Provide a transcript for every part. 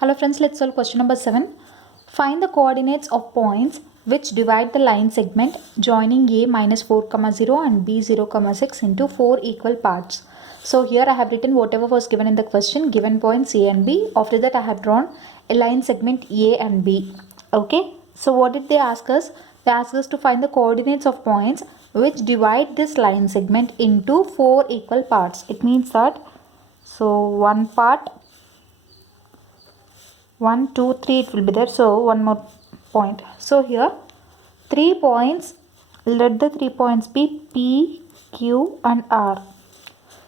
Hello friends, let's solve question number 7. Find the coordinates of points which divide the line segment joining a minus 4, 0 and b 0, 6 into 4 equal parts. So here I have written whatever was given in the question, given points a and b. After that I have drawn a line segment a and b. Okay. So what did they ask us? They asked us to find the coordinates of points which divide this line segment into 4 equal parts. It means that, so one part 1 2 3 it will be there, so one more point. So here 3 points, let the 3 points be p, q and r.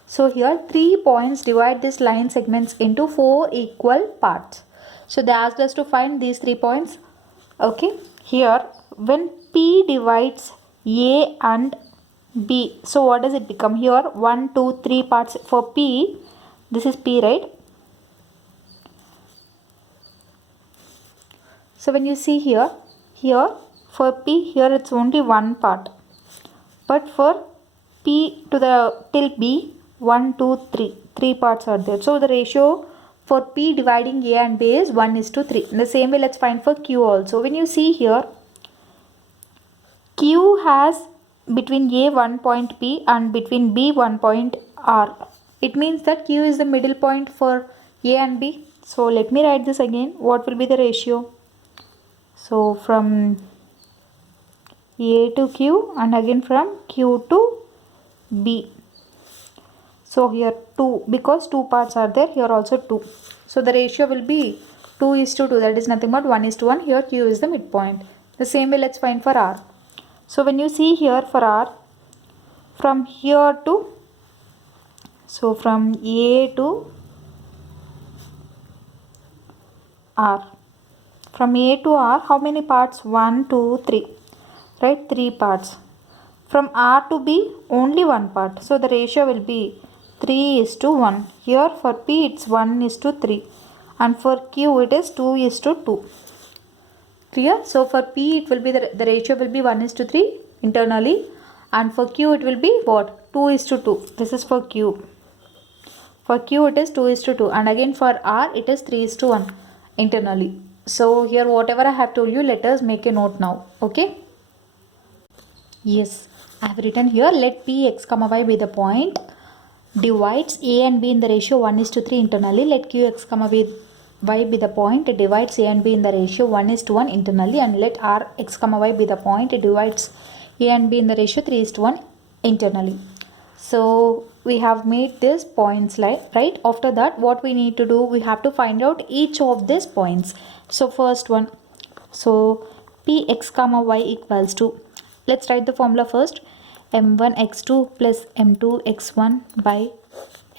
So here 3 points divide this line segments into 4 equal parts. So they asked us to find these 3 points. Okay, here when p divides a and b, so what does it become? Here 1 2 3 parts for p. This is p, right? So when you see here for p, here it's only one part, but for p to the till b, 1 2 3 parts are there. So the ratio for p dividing a and b is 1:3. In the same way, let's find for q also. When you see here, q has between a 1 point p and between b 1 point r. It means that q is the middle point for a and b. So let me write this again. What will be the ratio? So from A to Q and again from Q to B. So here 2, because 2 parts are there, here also 2. So the ratio will be 2:2. That is nothing but 1:1. Here Q is the midpoint. The same way let's find for R. So when you see here for R, from here to, so from A to R. From A to R, how many parts? 1, 2, 3. Right? 3 parts. From R to B, only one part. So the ratio will be 3:1. Here for P, it's 1:3. And for Q, it is 2:2. Clear? So for P, it will be the ratio will be 1:3 internally. And for Q, it will be what? 2:2. This is for Q. For Q, it is 2:2. And again for R, it is 3:1 internally. So here whatever I have told you, let us make a note now. Okay. Yes, I have written here, let p x comma y be the point divides a and b in the ratio 1:3 internally. Let q x comma y be the point divides a and b in the ratio 1:1 internally. And let r x comma y be the point divides a and b in the ratio 3:1 internally. So we have made this points right. After that, what we need to do, we have to find out each of these points. So first one, so p x comma y equals to, let's write the formula first. m1 x2 plus m2 x1 by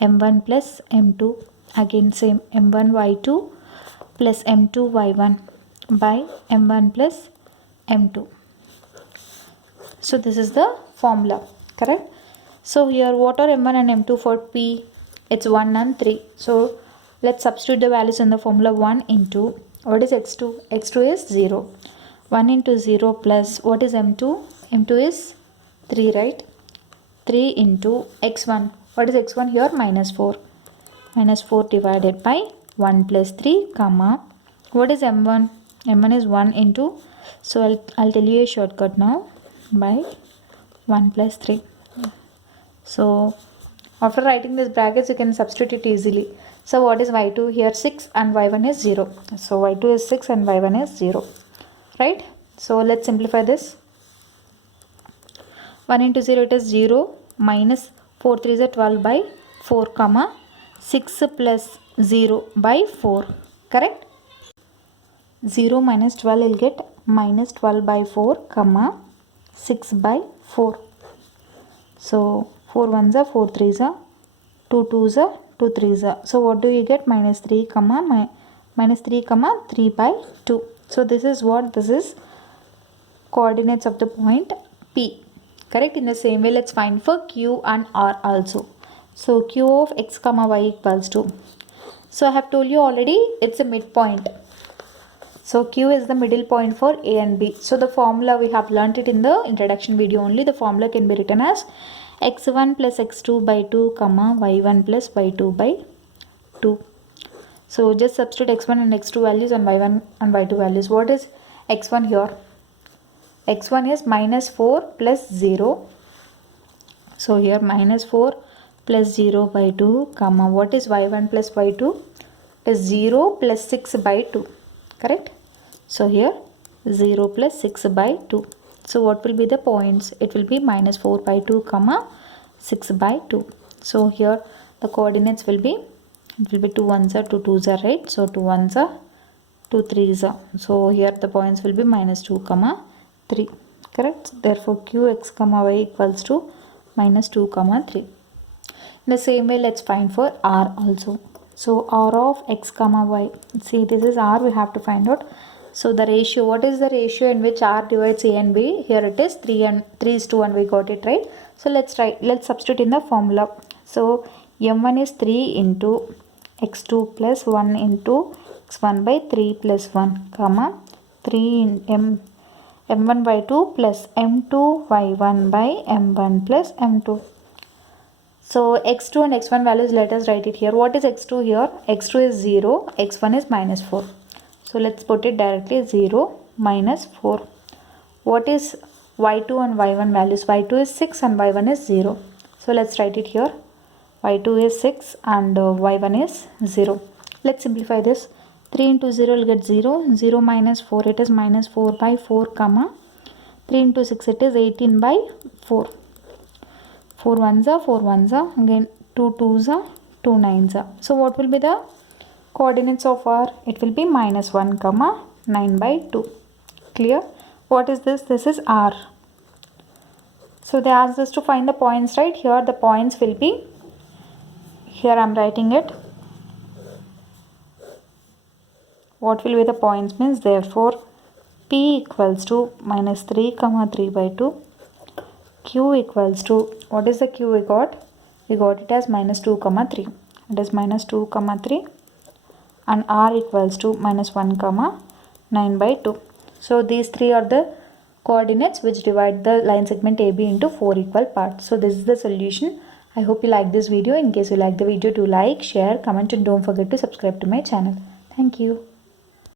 m1 plus m2, again same m1 y2 plus m2 y1 by m1 plus m2. So this is the formula, correct? So here what are m1 and m2 for p? It's 1 and 3. So let's substitute the values in the formula. 1 into, what is x2? x2 is 0. 1 into 0 plus, what is m2? m2 is 3, right? 3 into x1. What is x1 here? Minus 4. Minus 4 divided by 1 plus 3, comma. What is m1? m1 is 1 into, so I'll tell you a shortcut now, by 1 plus 3. So after writing this brackets, you can substitute it easily. So what is y2? Here 6 and y1 is 0. So y2 is 6 and y1 is 0. Right? So let's simplify this. 1 into 0, it is 0, minus 4 3 is 12 by 4, comma 6 plus 0 by 4. Correct? 0 minus 12 will get minus 12 by 4, comma 6 by 4. So 4 1s are 4 3s are 2 2s are 2 3s are. So what do you get? Minus 3 comma minus 3 comma 3 by 2. So this is what, this is coordinates of the point P. Correct? In the same way, let's find for Q and R also. So Q of x comma y equals to, so I have told you already, it's a midpoint. So Q is the middle point for A and B. So the formula, we have learnt it in the introduction video only. The formula can be written as x1 plus x2 by 2 comma y1 plus y2 by 2. So just substitute x1 and x2 values and y1 and y2 values. What is x1 here? x1 is minus 4 plus 0. So here minus 4 plus 0 by 2, comma, what is y1 plus y2? It is 0 plus 6 by 2, correct? So here 0 plus 6 by 2. So what will be the points? It will be minus 4 by 2, comma, 6 by 2. So here the coordinates will be, it will be 2 1s are 2 2s are, right? So 2 1s are 2 3s are. So here the points will be minus 2 comma 3, correct? Therefore qx comma y equals to minus 2 comma 3. In the same way, let's find for r also. So r of x comma y, see this is r, we have to find out. So the ratio, what is the ratio in which r divides a and b? Here it is 3:1, we got it, right? So let's substitute in the formula. So m1 is 3 into x2 plus 1 into x1 by 3 plus 1, comma 3 in m1 by 2 plus m2 y1 by m1 plus m2. So x2 and x1 values, let us write it here. What is x2 here? x2 is 0, x1 is minus 4. So let's put it directly 0 minus 4. What is y2 and y1 values? y2 is 6 and y1 is 0. So let's write it here. y2 is 6 and y1 is 0. Let's simplify this. 3 into 0 will get 0. 0 minus 4, it is minus 4 by 4, comma 3 into 6, it is 18 by 4. 4 1s are 4 1s are, again 2 2s are 2 9s are. So what will be the coordinates of r? It will be minus 1 comma 9 by 2. Clear? What is this? This is r. So they asked us to find the points, right? Here the points will be, here I am writing it. What will be the points means, therefore p equals to minus 3 comma 3 by 2. Q equals to, what is the Q we got? We got it as minus 2 comma 3. It is minus 2 comma 3. And R equals to minus 1 comma 9 by 2. So these three are the coordinates which divide the line segment AB into 4 equal parts. So this is the solution. I hope you like this video. In case you like the video, do like, share, comment and don't forget to subscribe to my channel. Thank you.